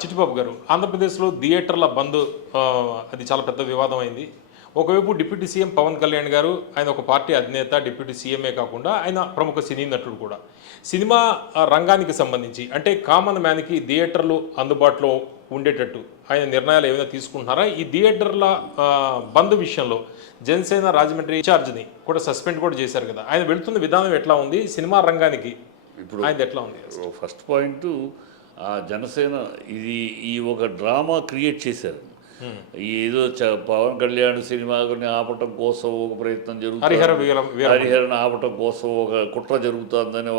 చిట్టిబాబు గారు ఆంధ్రప్రదేశ్లో థియేటర్ల బంద్ అది చాలా పెద్ద వివాదం అయింది ఒకవైపు డిప్యూటీ సీఎం పవన్ కళ్యాణ్ గారు ఆయన ఒక పార్టీ అధినేత డిప్యూటీ సీఎంఏ కాకుండా ఆయన ప్రముఖ సినీ నటుడు కూడా. సినిమా రంగానికి సంబంధించి అంటే కామన్ మ్యాన్కి థియేటర్లు అందుబాటులో ఉండేటట్టు ఆయన నిర్ణయాలు ఏమైనా తీసుకుంటున్నారా? ఈ థియేటర్ల బంద్ విషయంలో జనసేన రాజమండ్రి ఇన్ఛార్జ్ని కూడా సస్పెండ్ కూడా చేశారు కదా. ఆయన వెళుతున్న విధానం ఎట్లా ఉంది? సినిమా రంగానికి ఇప్పుడు ఆయన ఎట్లా ఉంది? ఫస్ట్ పాయింట్ ఆ జనసేన ఇది ఈ ఒక డ్రామా క్రియేట్ చేశారు. ఈ ఏదో పవన్ కళ్యాణ్ సినిమాని ఆపటం కోసం ఒక ప్రయత్నం జరుగుతుంది. హరిహరణ ఆపటం కోసం ఒక కుట్ర జరుగుతుందని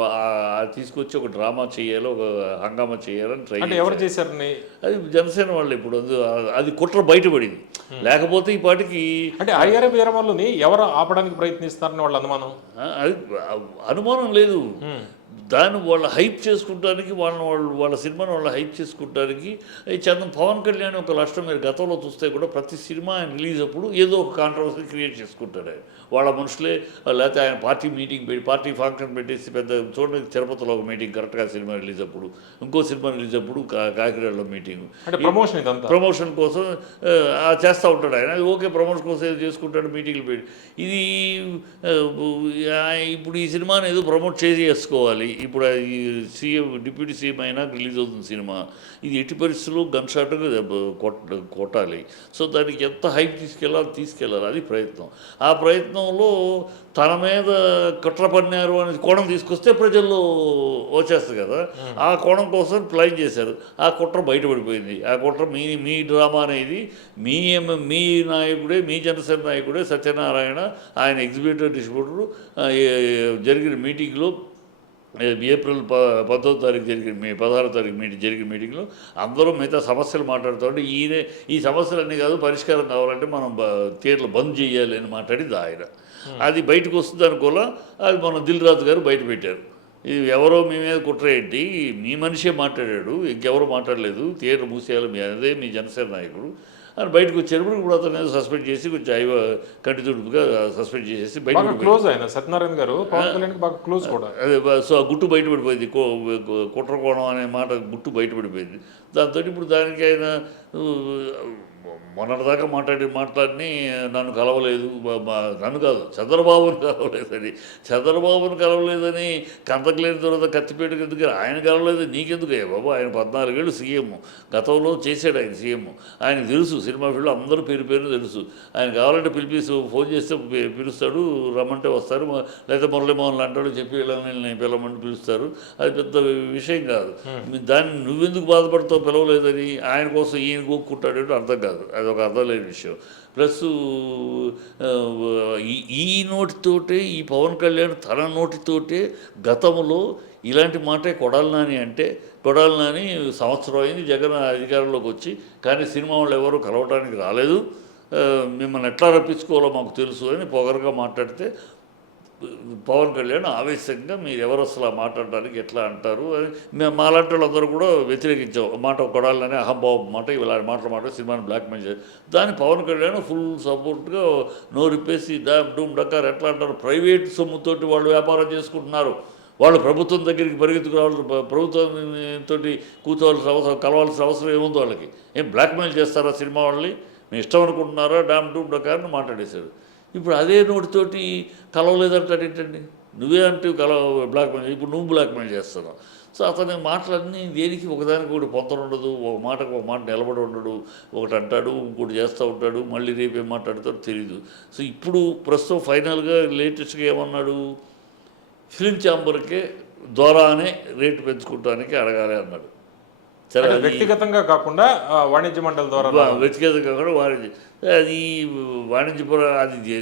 తీసుకొచ్చి ఒక డ్రామా చేయాలి ఒక హంగామా చేయాలని ట్రై ఎవరు చేశారని అది జనసేన వాళ్ళు ఇప్పుడు అందు- కుట్ర బయటపడింది. లేకపోతే ఈ పాటికి అంటే హరిహర వీరమల్లుని ఎవరు ఆపడానికి ప్రయత్నిస్తారని వాళ్ళ అనుమానం? అది అనుమానం లేదు. దాన్ని వాళ్ళ హైప్ చేసుకుంటానికి వాళ్ళని వాళ్ళు వాళ్ళ సినిమాని వాళ్ళ హైప్ చేసుకుంటానికి ఈ చందన్ పవన్ కళ్యాణ్ ఒక లక్షణం మీరు గతంలో చూస్తే కూడా ప్రతి సినిమా ఆయన రిలీజ్ అప్పుడు ఏదో ఒక కాంట్రవర్సీ క్రియేట్ చేసుకుంటాడు. ఆయన వాళ్ళ మనుషులే లేకపోతే ఆయన పార్టీ మీటింగ్ పెట్టి పార్టీ ఫంక్షన్ పెట్టేసి పెద్ద చూడండి తిరుపతిలో ఒక మీటింగ్ కరెక్ట్గా సినిమా రిలీజ్ అప్పుడు ఇంకో సినిమా రిలీజ్ అప్పుడు కాకినాడలో మీటింగ్ ప్రమోషన్ ప్రమోషన్ కోసం చేస్తూ ఉంటాడు ఆయన. ఓకే ప్రమోషన్ కోసం ఏదో చేసుకుంటాడు మీటింగ్లు పెట్టి ఇది ఇప్పుడు ఈ సినిమాని ఏదో ప్రమోట్ చేసి చేసుకోవాలి ఇప్పుడు ఈ సీఎం డిప్యూటీ సీఎం అయినా రిలీజ్ అవుతుంది సినిమా. ఇది ఎట్టి పరిస్థితుల్లో గన్ షాట్గా కొట్ట కొట్టాలి. సో దానికి ఎంత హైప్ తీసుకెళ్ళాలి తీసుకెళ్ళాలి. అది ప్రయత్నం. ఆ ప్రయత్నంలో తన మీద కుట్ర పన్నారు అనే కోణం తీసుకొస్తే ప్రజల్లో వచ్చేస్తుంది కదా. ఆ కోణం కోసం ప్లాన్ చేశారు. ఆ కుట్ర బయటపడిపోయింది. ఆ కుట్ర మీ మీ డ్రామా అనేది మీ మీ నాయకుడే మీ జనసేన నాయకుడే సత్యనారాయణ ఆయన ఎగ్జిక్యూటివ్ డిస్ట్రిబ్యూటర్ జరిగిన మీటింగ్లో ఏప్రిల్ ప పంతొమ్మిదో తారీఖు జరిగిన మీ పదహారో తారీఖు మీటింగ్ జరిగిన మీటింగ్లో అందరూ మిగతా సమస్యలు మాట్లాడుతుంటే ఈయనే ఈ సమస్యలన్నీ కాదు పరిష్కారం కావాలంటే మనం థియేటర్లు బంద్ చేయాలి అని మాట్లాడింది ఆయన. అది బయటకు వస్తుంది అనుకోలే అది మన దిల్ రాజు గారు బయట పెట్టారు. ఇది ఎవరో మీ మీద కుట్ర ఏంటి? మీ మనిషే మాట్లాడాడు ఇంకెవరు మాట్లాడలేదు థియేటర్ మూసేయాలి మీ అదే మీ జనసేన నాయకుడు. అని బయటకు వచ్చేటప్పుడు ఇప్పుడు అతను సస్పెండ్ చేసి కొంచెం ఐవ కంటి తుడుపుగా సస్పెండ్ చేసేసి బాగా బయటకు క్లోజ్ ఆయన సత్యనారాయణ గారు బాగా క్లోజ్ కూడా. అదే సో ఆ గుట్టు బయటపడిపోయింది. కుట్రకోణం అనే మాట గుట్టు బయటపడిపోయింది. దాంతో ఇప్పుడు దానికి ఆయన ఊ, మొన్నటిదాకా మాట్లాడి మాట్లాడిని నన్ను కలవలేదు నన్ను కాదు చంద్రబాబుని కలవలేదని చంద్రబాబుని కలవలేదని కంతకలేని తర్వాత కత్తిపేటకి ఎందుకు? ఆయన కలవలేదు నీకెందుకు? అయ్యా బాబు ఆయన పద్నాలుగేళ్ళు సీఎం. గతంలో చేశాడు ఆయన సీఎం. ఆయన తెలుసు సినిమా ఫీల్డ్ అందరూ పేరు పేరు తెలుసు. ఆయన కావాలంటే పిలిపిస్తూ ఫోన్ చేస్తే పిలుస్తాడు రమ్మంటే వస్తారు. లేదా మురళీమోహన్ అంటాడు చెప్పి వెళ్ళని పిలవమని పిలుస్తారు. అది పెద్ద విషయం కాదు. దాన్ని నువ్వెందుకు బాధపడతావు పిలవలేదని? ఆయన కోసం ఈయన కూక్కుంటాడు అర్థం కాదు. అది ఒక అర్థం లేని విషయం ప్లస్ ఈ ఈ నోటితోటే ఈ పవన్ కళ్యాణ్ తన నోటితోటే గతంలో ఇలాంటి మాటే కొడాలి అంటే కొడాలనాని సంవత్సరం అయింది జగన్ అధికారంలోకి వచ్చి కానీ సినిమా వాళ్ళు ఎవరు కలవటానికి రాలేదు. మిమ్మల్ని ఎట్లా రప్పించుకోవాలో మాకు తెలుసు అని పొగరుగా మాట్లాడితే పవన్ కళ్యాణ్ ఆవేశంగా మీరు ఎవరు అసలు మాట్లాడడానికి ఎట్లా అంటారు? అని మేము మాలాంటి వాళ్ళందరూ కూడా వ్యతిరేకించాం మాట కొడాలని అహంభావం మాట ఇలాంటి మాటలు మాట సినిమాని బ్లాక్మెయిల్ చేసి. దాన్ని పవన్ కళ్యాణ్ ఫుల్ సపోర్ట్గా నోరిప్పేసి డామ్ డూమ్ డకార్ ఎట్లా అంటారు? ప్రైవేట్ సొమ్ముతోటి వాళ్ళు వ్యాపారం చేసుకుంటున్నారు. వాళ్ళు ప్రభుత్వం దగ్గరికి పరిగెత్తుకు రావాలి ప్రభుత్వంతో కూర్చోవాల్సిన అవసరం కలవాల్సిన అవసరం ఏముంది వాళ్ళకి? ఏం బ్లాక్మెయిల్ చేస్తారా సినిమా వాళ్ళని? మీ ఇష్టం అనుకుంటున్నారా? డామ్ డూమ్ డకార్ని మాట్లాడేశారు. ఇప్పుడు అదే నోటితోటి కలవలేదంటాడు ఏంటండి? నువ్వే అంటే కలవ బ్లాక్మెయిల్ ఇప్పుడు నువ్వు బ్లాక్మెయిల్ చేస్తున్నావు. సో అతని మాటలన్నీ దేనికి ఒకదానికి ఒకటి పొంతన ఉండదు. ఒక మాటకు ఒక మాట నిలబడి ఉండడు. ఒకటి అంటాడు ఇంకోటి చేస్తూ ఉంటాడు. మళ్ళీ రేపు ఏం మాట్లాడతాడో తెలియదు సో ఇప్పుడు ప్రస్తుతం ఫైనల్గా లేటెస్ట్గా ఏమన్నాడు? ఫిలిం ఛాంబర్కే ద్వారానే రేటు పెంచుకోవడానికి అడగాలి అన్నాడు. అది- వ్యక్తిగతంగా కాకుండా వాణిజ్య మండలి ద్వారా వ్యక్తిగతంగా కూడా వాణిజ్య. అది వాణిజ్యపర అది ఏ-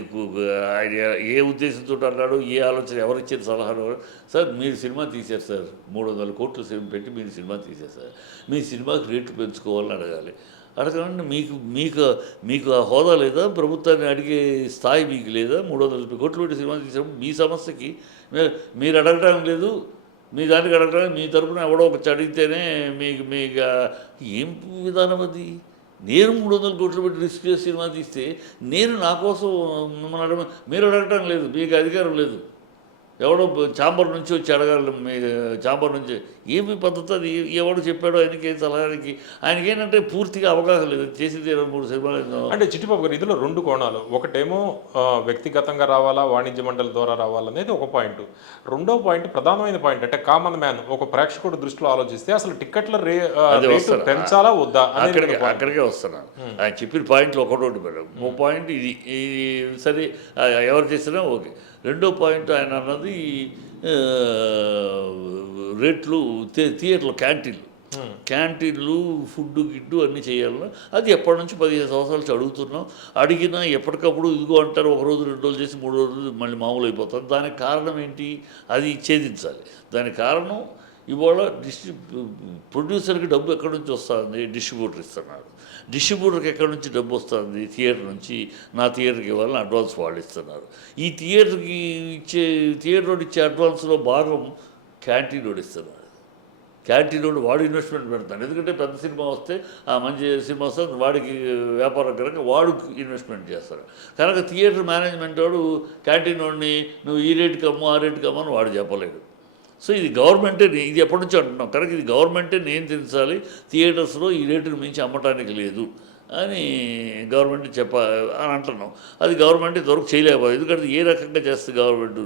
ఆయన ఏ ఉద్దేశంతో అన్నాడు ఏ ఆలోచన ఎవరు ఇచ్చిన సలహాలు సార్ మీరు సినిమా తీశారు సార్. మూడు వందల కోట్లు సినిమా పెట్టి మీరు సినిమా తీశారు సార్. మీ సినిమాకి రేటు పెంచుకోవాలని అడగాలి. అడగండి మీకు మీకు మీకు ఆ హోదా లేదా? ప్రభుత్వాన్ని అడిగే స్థాయి మీకు లేదా? మూడు వందల కోట్లు పెట్టి సినిమా తీసినప్పుడు మీ సమస్యకి మీరు అడగడం లేదు. మీ దానికి అడగడానికి మీ తరపున ఎవడో ఒక అడిగితేనే మీకు మీకు ఏం విధానం అది? నేను మూడు వందల కోట్లు పెట్టి రిస్క్ చేసి సినిమా తీస్తే నేను నా కోసం మిమ్మల్ని అడగ మీరు అడగటం లేదు మీకు అధికారం లేదు. ఎవడో చాంబర్ నుంచి వచ్చి అడగాలి మీ చాంబర్ నుంచి. ఏమి పద్ధతి అది? ఎవడు చెప్పాడో ఆయనకి సలహానికి? ఆయనకి ఏంటంటే పూర్తిగా అవగాహన లేదు. చేసింది ఇరవై మూడు సినిమాలు అంటే చిట్టిబాబు గారు ఇందులో రెండు కోణాలు. ఒకటేమో వ్యక్తిగతంగా రావాలా వాణిజ్య మండలి ద్వారా రావాలా అనేది ఒక పాయింట్. రెండో పాయింట్ ప్రధానమైన పాయింట్ అంటే కామన్ మ్యాన్ ఒక ప్రేక్షకుడు దృష్టిలో ఆలోచిస్తే అసలు టికెట్ల రే. పెంచాలా వద్దా అక్కడికి. అక్కడికే వస్తున్నాను ఆయన చెప్పిన పాయింట్లు ఒకటోటి మేడం. ఓ పాయింట్ ఇది. సరే ఎవరు చేసినా ఓకే. రెండో పాయింట్ ఆయన అన్నది ఆ, రేట్లు థియేటర్లు క్యాంటీన్లు. క్యాంటీన్లు ఫుడ్ గిడ్డు అన్నీ చేయాలన్నా అది ఎప్పటి నుంచి పదిహేను సంవత్సరాల అడుగుతున్నాం అడిగినా ఎప్పటికప్పుడు ఇదిగో అంటారు ఒక రోజు రెండు రోజులు చేసి మూడు రోజులు మళ్ళీ మామూలు అయిపోతుంది దానికి కారణం ఏంటి? అది ఛేదించాలి. దానికి కారణం ఇవాళ డిస్ట్రి ప్రొడ్యూసర్కి డబ్బు ఎక్కడి నుంచి వస్తుంది? డిస్ట్రిబ్యూటర్ ఇస్తున్నాడు డిస్ట్రిబ్యూటర్కి ఎక్కడి నుంచి డబ్బు వస్తుంది? థియేటర్ నుంచి. నా థియేటర్కి ఇవ్వాలని అడ్వాన్స్ వాళ్ళు ఇస్తున్నారు. ఈ థియేటర్కి ఇచ్చే థియేటర్ ఇచ్చే అడ్వాన్స్లో భాగం క్యాంటీన్ వాడు ఇస్తున్నాడు క్యాంటీన్ వాడు వాడు ఇన్వెస్ట్మెంట్ పెడతాడు. ఎందుకంటే పెద్ద సినిమా వస్తే ఆ మంచి సినిమా వస్తే వాడికి వ్యాపారం కనుక వాడు ఇన్వెస్ట్మెంట్ చేస్తారు. కనుక థియేటర్ మేనేజ్మెంట్ వాడు క్యాంటీన్ వాడిని నువ్వు ఈ రేటుకి అమ్ము ఆ రేటుకి అమ్ము అని వాడు చెప్పలేడు. సో ఇది గవర్నమెంటే ఇది ఎప్పటి నుంచో అంటున్నాం. కనుక ఇది గవర్నమెంటే నియంత్రించాలి. థియేటర్స్లో ఈ రేటును మించి అమ్మటానికి లేదు అని గవర్నమెంట్ చెప్ప అని అంటున్నాం. అది గవర్నమెంట్ ఇంతవరకు చేయలేకపోతుంది ఎందుకంటే ఏ రకంగా చేస్తుంది గవర్నమెంట్?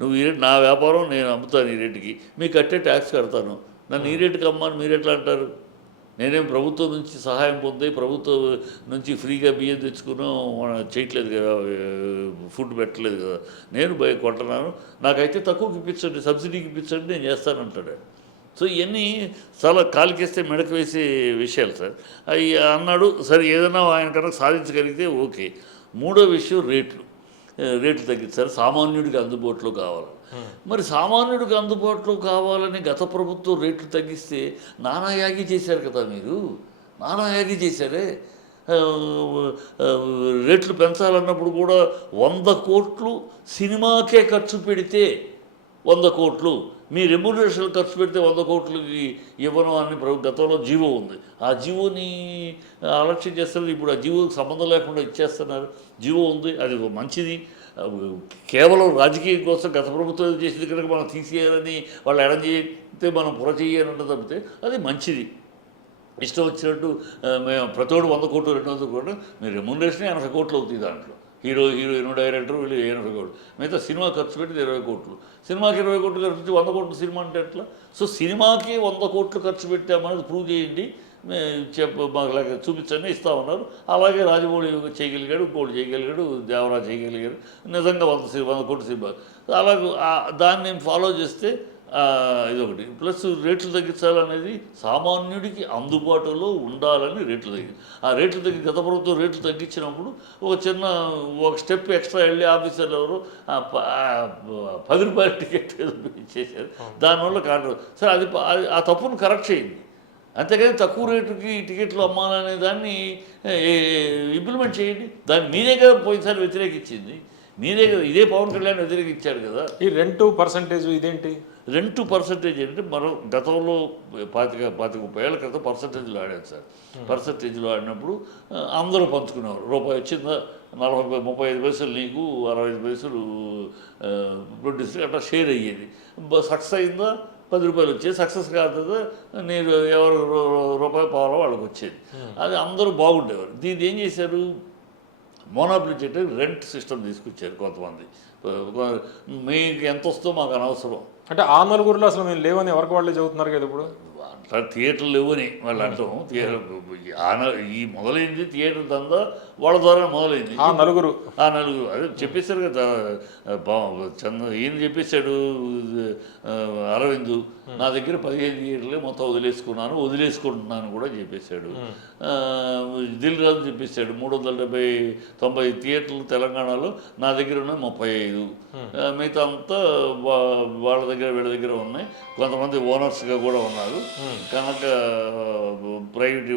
నువ్వు ఈ రేటు నా వ్యాపారం నేను అమ్ముతాను ఈ రేటుకి. మీకు కట్టే ట్యాక్స్ కడతాను. నన్ను ఈ రేటుకి అమ్మని మీరు ఎట్లా అంటారు? నేనేం ప్రభుత్వం నుంచి సహాయం పొంది ప్రభుత్వం నుంచి ఫ్రీగా బియ్యం తెచ్చుకున్నాం చేయట్లేదు కదా ఫుడ్ పెట్టలేదు కదా. నేను భయ కొంటున్నాను. నాకైతే తక్కువకి ఇప్పించండి సబ్సిడీకి ఇప్పించండి నేను చేస్తానంటాడు. సో ఇవన్నీ చాలా కాలికేస్తే మెడకు వేసే విషయాలు సార్. అవి అన్నాడు సరే ఏదైనా ఆయన కనుక సాధించగలిగితే ఓకే. మూడో విషయం రేట్లు. రేట్లు రేట్లు తగ్గించారు సామాన్యుడికి అందుబాటులో కావాలి. మరి సామాన్యుడికి అందుబాటులో కావాలని గత ప్రభుత్వం రేట్లు తగ్గిస్తే నానాయాగి చేశారు కదా మీరు? నానాయాగి చేశారే? రేట్లు పెంచాలన్నప్పుడు కూడా వంద కోట్లు సినిమాకే ఖర్చు పెడితే వంద కోట్లు. మీ రెమ్యునరేషన్ ఖర్చు పెడితే వంద కోట్లకి ఇవ్వను అని గతంలో జీవో ఉంది. ఆ జీవోని అలక్ష్యం చేస్తారు ఇప్పుడు ఆ జీవోకి సంబంధం లేకుండా ఇచ్చేస్తున్నారు. జీవో ఉంది. అది మంచిది. కేవలం రాజకీయం కోసం గత ప్రభుత్వం చేసింది కనుక మనం తీసేయాలని వాళ్ళు ఎడం చేస్తే మనం పొర చేయాలంటే తప్పితే అది మంచిది. ఇష్టం వచ్చినట్టు మేము ప్రతోడు వంద కోట్లు రెండు వందల కోట్లు మీరు రెమ్యునరేషన్ ఎనభై కోట్లు అవుతుంది దాంట్లో. హీరో హీరోయిన్ డైరెక్టర్ వీళ్ళు ఎనభై కోట్లు. మిగతా సినిమా ఖర్చు పెట్టింది ఇరవై కోట్లు. సినిమాకి ఇరవై కోట్లు ఖర్చు పెట్టి వంద కోట్లు సినిమా అంటే ఎట్లా? సో సినిమాకి వంద కోట్లు ఖర్చు పెట్టామనేది ప్రూవ్ చేయండి. చెప్ప మాకు లాగా చూపించండి ఇస్తామన్నారు అలాగే రాజమౌళి చేయగలిగాడు ఇంకోటి చేయగలిగాడు దేవరా చేయగలిగాడు. నిజంగా వంద సి- వంద కోట్ల సినిమా అలాగే దాన్ని నేను ఫాలో చేస్తే ఇదొకటి. ప్లస్ రేట్లు తగ్గించాలనేది సామాన్యుడికి అందుబాటులో ఉండాలని రేట్లు తగ్గి ఆ రేట్లు తగ్గి గత ప్రభుత్వం రేట్లు తగ్గించినప్పుడు ఒక చిన్న ఒక స్టెప్ ఎక్స్ట్రా వెళ్ళి ఆఫీసర్లు ఎవరు పది రూపాయల టికెట్ ఇచ్చేసారు దానివల్ల కాంట్రో సరే అది ఆ తప్పును కరెక్ట్ చేయండి. అంతేగాని తక్కువ రేటుకి టికెట్లు అమ్మాలనే దాన్ని ఇంప్లిమెంట్ చేయండి. దాన్ని మీరే కదా పోయినసారి వ్యతిరేకించింది. మీరే కదా ఇదే పవన్ కళ్యాణ్ వ్యతిరేకించాడు కదా. ఈ రెంట్ పర్సంటేజ్ ఇదేంటి? రెంట్ పర్సంటేజ్ అంటే మనం గతంలో పాతిక పాతిక ముప్పై ఏళ్ళ క్రితం పర్సంటేజ్లో ఆడాను సార్. పర్సంటేజ్లో ఆడినప్పుడు అందరూ పంచుకునేవారు. రూపాయి వచ్చిందా? నలభై ముప్పై ఐదు పైసలు నీకు అరవై ఐదు పైసలు ప్రొడ్యూసర్ అట్లా షేర్ అయ్యేది. సక్సెస్ అయిందా? పది రూపాయలు వచ్చేది. సక్సెస్ కాదు నేను ఎవరు రూపాయి పావులో వాళ్ళకి వచ్చేది. అది అందరూ బాగుండేవారు. దీన్ని ఏం చేశారు? మోనాపిల్ చెట్టు రెంట్ సిస్టమ్ తీసుకొచ్చారు కొంతమంది. మీకు ఎంత వస్తుందో మాకు అనవసరం. అంటే ఆ నలుగురిలో అసలు మేము లేవని ఎవరికి వాళ్ళే చెబుతున్నారు కదా ఇప్పుడు? థియేటర్లు లేవని వాళ్ళు అంటాం థియేటర్ ఆన- ఈ మొదలైంది థియేటర్ దందా వాళ్ళ ద్వారా మొదలైంది. ఆ నలుగురు. ఆ నలుగురు. అదే చెప్పేశారు కదా చంద్ర ఈయన చెప్పేశాడు అరవింద్ నా దగ్గర పదిహేను థియేటర్లే మొత్తం వదిలేసుకున్నాను వదిలేసుకుంటున్నాను కూడా చెప్పేశాడు. దిల్ రాజు చెప్పేశాడు మూడు వందల డెబ్బై తొంభై థియేటర్లు తెలంగాణలో నా దగ్గర ఉన్నాయి ముప్పై ఐదు. మిగతా అంతా వాళ్ళ దగ్గర వీళ్ళ దగ్గర ఉన్నాయి. కొంతమంది ఓనర్స్గా కూడా ఉన్నారు. కనుక ప్రైవేట్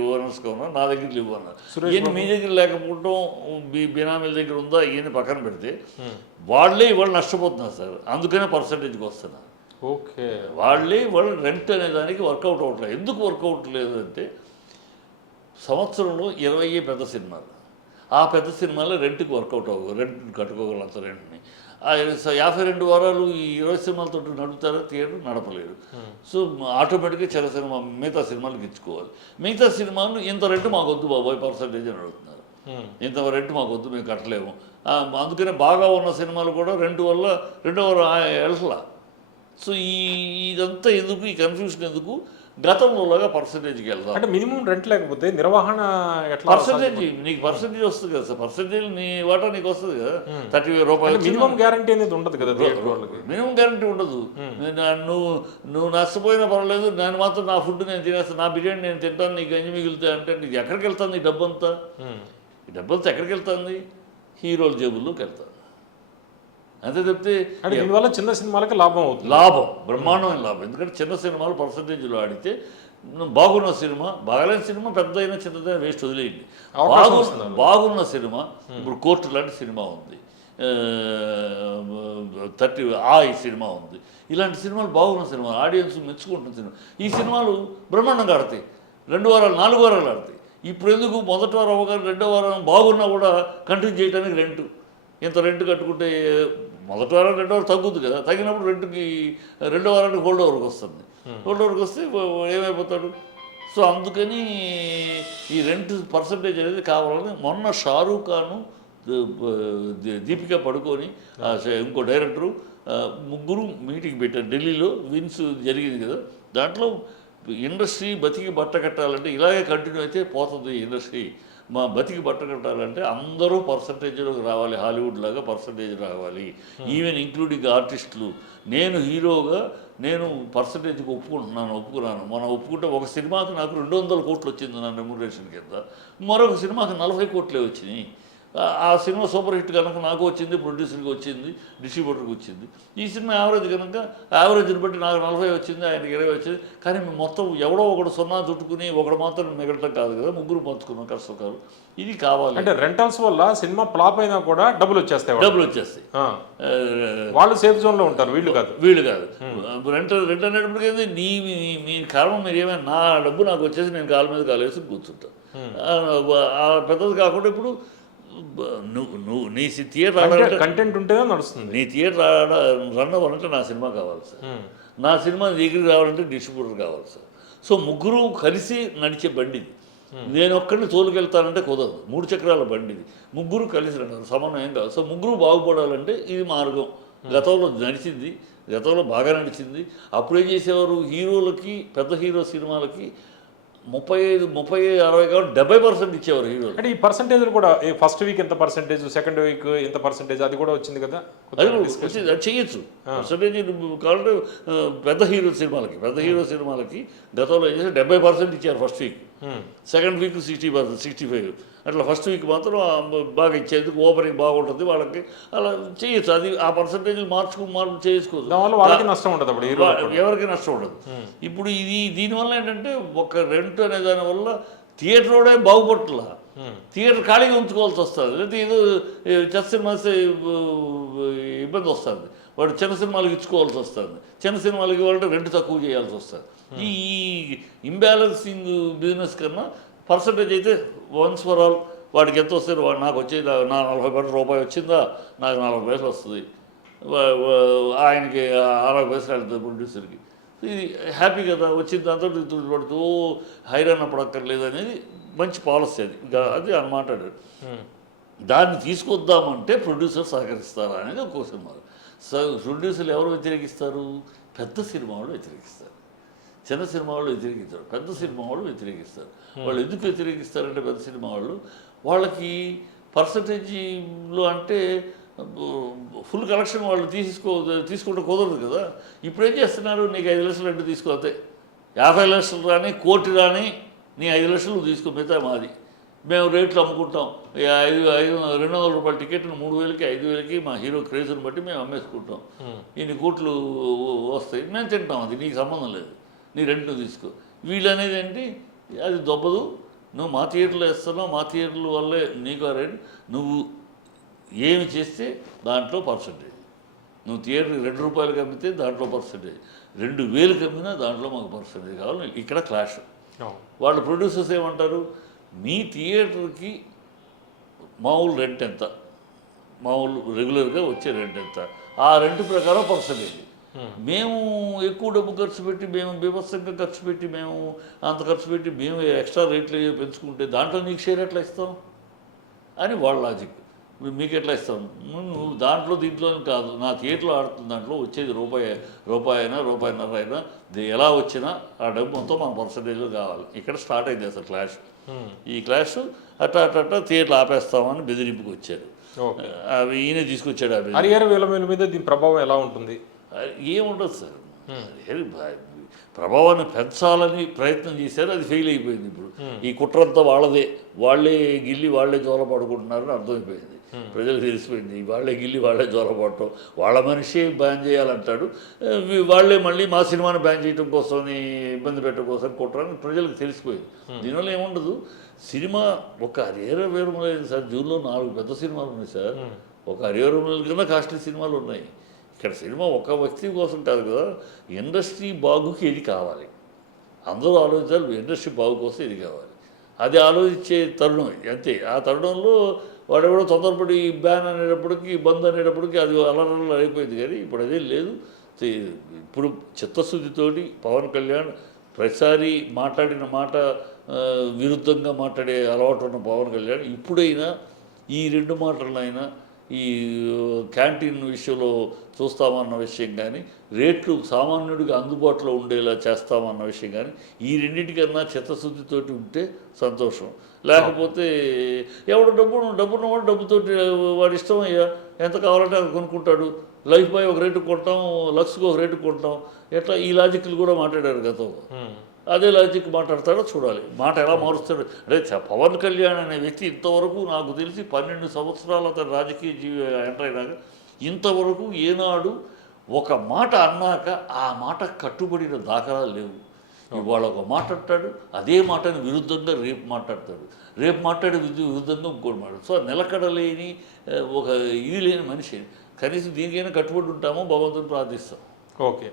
ఉన్నారు నా దగ్గర లేవు అన్నారు ఈయన మీ దగ్గర లేకపోవడం మీ బినామీల దగ్గర ఉందా? ఈయన పక్కన పెడితే వాళ్ళే ఇవాళ నష్టపోతున్నారు సార్. అందుకనే పర్సంటేజ్కి వస్తున్నారు ఓకే. వాళ్ళే వాళ్ళు రెంట్ అనే దానికి వర్కౌట్ అవ్వట్లేదు ఎందుకు వర్కౌట్ లేదు అంటే సంవత్సరంలో ఇరవై పెద్ద సినిమాలు. ఆ పెద్ద సినిమాలో రెంట్కి వర్కౌట్ అవ్వదు రెంట్ కట్టుకోగలంత రెంట్ని. యాభై రెండు వారాలు ఈ ఇరవై సినిమాలతో నడుపుతారా థియేటర్ నడపలేరు సో ఆటోమేటిక్గా చిన్న సినిమా మిగతా సినిమాలకు ఇచ్చుకోవాలి మిగతా సినిమాలు ఇంత రెంట్ మాకు వద్దు బాబాయ్ పర్సంటేజ్ అని అడుగుతున్నారు. ఉమ్. ఇంత రెంట్ మాకు వద్దు మేము కట్టలేము. అందుకనే బాగా ఉన్న సినిమాలు కూడా రెంట్ వల్ల రెండో వెళ్ళలా సో ఈ ఇదంతా ఎందుకు ఈ కన్ఫ్యూషన్ ఎందుకు? గతంలో లాగా పర్సంటేజ్కి వెళ్దాం. అంటే మినిమం రెంట్ లేకపోతే నిర్వహణ ఎట్లా పర్సంటేజ్ నీకు పర్సంటేజ్ వస్తుంది కదా సార్. పర్సంటేజ్ నీ వాటా నీకు వస్తుంది కదా. థర్టీ రూపాయలు మినిమం గ్యారంటీ అనేది ఉండదు కదా మినిమం గ్యారంటీ ఉండదు. నా- నువ్వు నువ్వు నష్టపోయినా పర్వాలేదు నేను మాత్రం నా ఫుడ్ నేను తినేస్తాను నా బిర్యానీ నేను తింటాను నీ గంజి మిగులుతాయి అంటే నీకు ఎక్కడికి వెళ్తాను ఈ డబ్బంతా? ఉమ్. ఈ డబ్బంతా ఎక్కడికి వెళ్తుంది? హీరోల జేబుల్లోకి వెళ్తాను అంతే తప్పితే అంటే దీనివల్ల చిన్న సినిమాలకి లాభం అవుతుంది. లాభం బ్రహ్మాండమైన లాభం. ఎందుకంటే చిన్న సినిమాలు పర్సంటేజ్లో ఆడితే బాగున్న సినిమా బాగలేని సినిమా పెద్ద అయినా చిన్నదైనా వేస్ట్ వదిలేయండి. అవకాశం బాగు వస్తుంది అందులో. బాగున్న సినిమా ఇప్పుడు కోర్టు లాంటి సినిమా ఉంది. థర్టీ ఆ ఈ సినిమా ఉంది. ఇలాంటి సినిమాలు బాగున్న సినిమా ఆడియన్స్ మెచ్చుకుంటున్న సినిమా. ఈ సినిమాలు బ్రహ్మాండంగా ఆడతాయి. రెండు వారాలు నాలుగు వారాలు ఆడతాయి. ఇప్పుడు ఎందుకు మొదటి వారం అవగానే రెండో వారం బాగున్నా కూడా కంటిన్యూ చేయడానికి రెంటు. ఇంత రెంట్ కట్టుకుంటే మొదటి వారం రెండో వారం తగ్గుద్ది కదా. తగినప్పుడు రెంట్కి రెండో వారానికి హోల్డ్ ఓవర్కి వస్తుంది. హోల్డ్ ఓవర్కి వస్తే ఏమైపోతాడు? సో అందుకని ఈ రెంట్ పర్సంటేజ్ అనేది కావాలని మొన్న షారూఖ్ ఖాను దీపిక పడుకొని స- ఇంకో డైరెక్టరు ముగ్గురు మీటింగ్ పెట్టారు. ఢిల్లీలో విన్స్ జరిగింది కదా. దాంట్లో ఇండస్ట్రీ బతికి బట్ట కట్టాలంటే ఇలాగే కంటిన్యూ అయితే పోతుంది ఇండస్ట్రీ. మా బతికి బట్ట కట్టాలంటే అందరూ పర్సంటేజ్లోకి రావాలి హాలీవుడ్ లాగా పర్సంటేజ్ రావాలి. ఈవెన్ ఇంక్లూడింగ్ ఆర్టిస్టులు. నేను హీరోగా నేను పర్సంటేజ్కి ఒప్పుకుంటున్నాను ఒప్పుకున్నాను. మనం ఒప్పుకుంటే ఒక సినిమాకి నాకు రెండు వందల కోట్లు వచ్చింది నా రెమ్యునరేషన్ కింద. మరొక సినిమాకి నలభై కోట్లే వచ్చినాయి. ఆ- సినిమా సూపర్ హిట్ కనుక నాకు వచ్చింది ప్రొడ్యూసర్కి వచ్చింది డిస్ట్రిబ్యూటర్కి వచ్చింది. ఈ సినిమా యావరేజ్ కనుక యావరేజ్ని బట్టి నాకు నలభై వచ్చింది ఆయనకి ఇరవై వచ్చింది. కానీ మేము మొత్తం ఎవడో ఒకడు సున్నా చుట్టుకుని ఒకడు మాత్రం మిగలటం కాదు కదా ముగ్గురు పంచుకున్నాం కష్టకాలు ఇది కావాలి. అంటే రెంటల్స్ వల్ల సినిమా ఫ్లాప్ అయినా కూడా డబ్బులు వచ్చేస్తాయి. డబ్బులు వచ్చేస్తాయి. వాళ్ళు సేఫ్ జోన్లో ఉంటారు వీళ్ళు కాదు. వీళ్ళు కాదు. రెంట్ రెంట్ అనేటప్పటికీ నీ మీ- కారణం మీరు ఏమైనా నా డబ్బు నాకు వచ్చేసి నేను కాళ్ళ మీద కాలేసి కూర్చుంటాను ఆ పెద్దది కాకుండా ఇప్పుడు నువ్వు నువ్వు నీ థియేటర్ ఆడాలంటే కంటెంట్ ఉంటేనే నడుస్తుంది. నీ థియేటర్ ఆడ రన్ అవ్వాలంటే నా సినిమా కావాలి సార్. నా సినిమా దగ్గరికి రావాలంటే డిస్ట్రిబ్యూటర్ కావాలి సార్. సో ముగ్గురు కలిసి నడిచే బండి నేను ఒక్కడిని తోలుకెళ్తానంటే కుదరదు. మూడు చక్రాల బండి ఇది. ముగ్గురు కలిసి సమన్వయం కాదు సో ముగ్గురు బాగుపడాలంటే ఇది మార్గం. గతంలో నడిచింది. గతంలో బాగా నడిచింది. అప్పుడేం చేసేవారు? హీరోలకి పెద్ద హీరో సినిమాలకి ముప్పై ఐదు ముప్పై అరవై కాబట్టి డెబ్బై పర్సెంట్ ఇచ్చేవారు హీరోలు. అంటే ఈ పర్సంటేజ్ కూడా ఫస్ట్ వీక్ ఎంత పర్సెంటేజ్ సెకండ్ వీక్ ఎంత పర్సంటేజ్ అది కూడా వచ్చింది కదా? అది కూడా అది చేయొచ్చు. పర్సంటేజ్ కావాలంటే ఆ, పెద్ద హీరో సినిమాలకి పెద్ద హీరో సినిమాలకి గతంలో ఏం చేసి డెబ్బై పర్సెంట్ ఇచ్చారు first week. Second week sixty percent sixty five అట్లా ఫస్ట్ వీక్ మాత్రం బాగా ఇచ్చేందుకు ఓపెనింగ్ బాగుంటుంది వాళ్ళకి. అలా చేయొచ్చు. అది ఆ పర్సంటేజ్ మార్చుకు మార్పు చేసుకోవచ్చు. వాళ్ళకి నష్టం ఉండదు అప్పుడు ఎవరికి నష్టం ఉండదు. ఇప్పుడు ఇది దీనివల్ల ఏంటంటే ఒక రెంట్ అనే దానివల్ల థియేటర్ కూడా బాగుపట్ల థియేటర్ ఖాళీగా ఉంచుకోవాల్సి వస్తుంది. లేదా ఏదో చెత్త సినిమా ఇబ్బంది వస్తుంది. వాడు చిన్న సినిమాలకు ఇచ్చుకోవాల్సి వస్తుంది. చిన్న సినిమాలకి ఇవ్వాలంటే రెంట్ తక్కువ చేయాల్సి వస్తుంది. ఈ ఇంబ్యాలెన్సింగ్ బిజినెస్ కన్నా పర్సంటేజ్ అయితే వన్స్ ఫర్ ఆల్ వాడికి ఎంత వస్తుంది వాడు నాకు వచ్చేది నా నలభై పది రూపాయలు వచ్చిందా నాకు నలభై పైసలు వస్తుంది. ఆయనకి అరవై పైసలు వెళ్తుంది ప్రొడ్యూసర్కి ఇది హ్యాపీ కదా వచ్చిన దాంతో పడుతూ హైరాణ పడక్కర్లేదు అనేది మంచి పాలసీ అది. అది అని మాట్లాడాడు. దాన్ని తీసుకొద్దామంటే ప్రొడ్యూసర్ సహకరిస్తారా అనేది క్వశ్చన్ మార్క్. ప్రొడ్యూసర్లు ఎవరు వ్యతిరేకిస్తారు? పెద్ద సినిమా వాళ్ళు వ్యతిరేకిస్తారు. చిన్న సినిమా వాళ్ళు వ్యతిరేకిస్తారు. పెద్ద సినిమా వాళ్ళు వ్యతిరేకిస్తారు. వాళ్ళు ఎందుకు వ్యతిరేకిస్తారంటే పెద్ద సినిమా వాళ్ళు వాళ్ళకి పర్సంటేజ్లో అంటే ఫుల్ కలెక్షన్ వాళ్ళు తీసుకో తీసుకుంటే కుదరదు కదా. ఇప్పుడు ఏం చేస్తున్నారు? నీకు ఐదు లక్షలు అంటే తీసుకోతే యాభై లక్షలు రాని కోటి రాని నీ ఐదు లక్షలు తీసుకో మిగతా మాది. మేము రేట్లు అమ్ముకుంటాం. ఐదు ఐదు రెండు వందల రూపాయల టికెట్ను మూడు వేలకి ఐదు వేలకి మా హీరో క్రేజ్ని బట్టి మేము అమ్మేసుకుంటాం. ఇన్ని కోట్లు వస్తాయి. మేము తింటాం అది నీకు సంబంధం లేదు. నీ రెంట్ నువ్వు తీసుకో. వీళ్ళు అనేది ఏంటి? అది దొబ్బదు. నువ్వు మా థియేటర్లో వేస్తున్నావు మా థియేటర్ల వల్లే నీకు ఆ రెంట్. నువ్వు ఏమి చేస్తే దాంట్లో పర్సంటేజ్. నువ్వు థియేటర్ రెండు రూపాయలకి అమ్మితే దాంట్లో పర్సంటేజ్. రెండు వేలకు అమ్మినా దాంట్లో మాకు పర్సంటేజ్ కావాలి. ఇక్కడ క్లాష్. వాళ్ళ ప్రొడ్యూసర్స్ ఏమంటారు? మీ థియేటర్కి మామూలు రెంట్ ఎంత? మామూలు రెగ్యులర్గా వచ్చే రెంట్ ఎంత? ఆ రెంట్ ప్రకారం పర్సంటేజ్. మేము ఎక్కువ డబ్బు ఖర్చు పెట్టి మేము బీభత్సంగా ఖర్చు పెట్టి మేము అంత ఖర్చు పెట్టి మేము ఎక్స్ట్రా రేట్లు పెంచుకుంటే దాంట్లో నీకు షేర్ ఎట్లా ఇస్తాం అని వాళ్ళ లాజిక్. మీకు ఎట్లా ఇస్తాం? నువ్వు దాంట్లో దీంట్లో కాదు. నా థియేటర్లో ఆడుతున్న దాంట్లో వచ్చేది రూపాయి రూపాయి అయినా రూపాయిన్నర అయినా ఎలా వచ్చినా ఆ డబ్బు మొత్తం మన పర్సంటేజ్లో కావాలి. ఇక్కడ స్టార్ట్ అయింది అసలు క్లాష్ ఈ క్లాష్ అట్ట అట్ట అట్ట థియేటర్లు ఆపేస్తామని బెదిరింపుకి వచ్చారు. అవి ఈయన తీసుకొచ్చాడు బెదిరింపు. హరిహర వేలమేల మీద దీని ప్రభావం ఎలా ఉంటుంది? ఏముండదు సార్. ప్రభావాన్ని పెంచాలని ప్రయత్నం చేశారు అది ఫెయిల్ అయిపోయింది ఇప్పుడు. ఈ కుట్రంతా వాళ్ళదే. వాళ్ళే గిల్లి వాళ్ళే జోల పడుకుంటున్నారని అర్థమైపోయింది. ప్రజలకు తెలిసిపోయింది. వాళ్ళే గిల్లి వాళ్ళే జోల పడటం. వాళ్ళ మనిషి బ్యాన్ చేయాలంటాడు. వాళ్ళే మళ్ళీ మా సినిమాని బ్యాన్ చేయడం కోసం ఇబ్బంది పెట్టడం కోసం కుట్రని ప్రజలకు తెలిసిపోయింది. దీనివల్ల ఏముండదు? సినిమా ఒక హరిహర వేరుమలేదు సార్. జూన్లో నాలుగు పెద్ద సినిమాలు ఉన్నాయి సార్. ఒక వేరుమల కింద కాస్ట్లీ సినిమాలు ఉన్నాయి. ఇక్కడ సినిమా ఒక వ్యక్తి కోసం కాదు కదా ఇండస్ట్రీ బాగుకి ఇది కావాలి. అందరూ ఆలోచించాలి ఇండస్ట్రీ బాగు కోసం ఇది కావాలి. అది ఆలోచించే తరుణం అంతే. ఆ తరుణంలో వాడెవడో తొందరపడి బ్యాన్ అనేటప్పటికి బంద్ అనేటప్పటికి అది అలరలు అయిపోయింది కానీ ఇప్పుడు అదేం లేదు. ఇప్పుడు చిత్తశుద్ధితోటి పవన్ కళ్యాణ్ ప్రతిసారి మాట్లాడిన మాట విరుద్ధంగా మాట్లాడే అలవాటు ఉన్న పవన్ కళ్యాణ్ ఇప్పుడైనా ఈ రెండు మాటలైనా ఈ క్యాంటీన్ విషయంలో చూస్తామన్న విషయం కానీ రేట్లు సామాన్యుడికి అందుబాటులో ఉండేలా చేస్తామన్న విషయం కానీ ఈ రెండింటికన్నా చిత్తశుద్ధితోటి ఉంటే సంతోషం. లేకపోతే ఎవడు డబ్బు డబ్బున్న వాడు డబ్బుతోటి వాడి ఇష్టం అయ్యా ఎంత కావాలంటే అది కొనుక్కుంటాడు. లైఫ్ బాయ్ ఒక రేటు కొంటాం లక్స్కి ఒక రేటు కొంటాం. ఎట్లా ఈ లాజిక్లు కూడా మాట్లాడారు గతంలో. అదే లాజిక్ మాట్లాడతాడో చూడాలి. మాట ఎలా మారుస్తాడు. అంటే చ- పవన్ కళ్యాణ్ అనే వ్యక్తి ఇంతవరకు నాకు తెలిసి పన్నెండు సంవత్సరాలు అతను రాజకీయ జీవి ఎంటర్ అయినాక ఇంతవరకు ఏనాడు ఒక మాట అన్నాక ఆ మాట కట్టుబడిన దాఖలాలు లేవు. ఇవాళ ఒక మాట అంటాడు అదే మాటని విరుద్ధంగా రేపు మాట్లాడతాడు. రేపు మాట్లాడే విరు- విరుద్ధంగా ఇంకోటి మాట్లాడు. సో నిలకడలేని ఒక ఇది లేని మనిషి. కనీసం దీనికైనా కట్టుబడి ఉంటామో భగవంతుని ప్రార్థిస్తాం. ఓకే.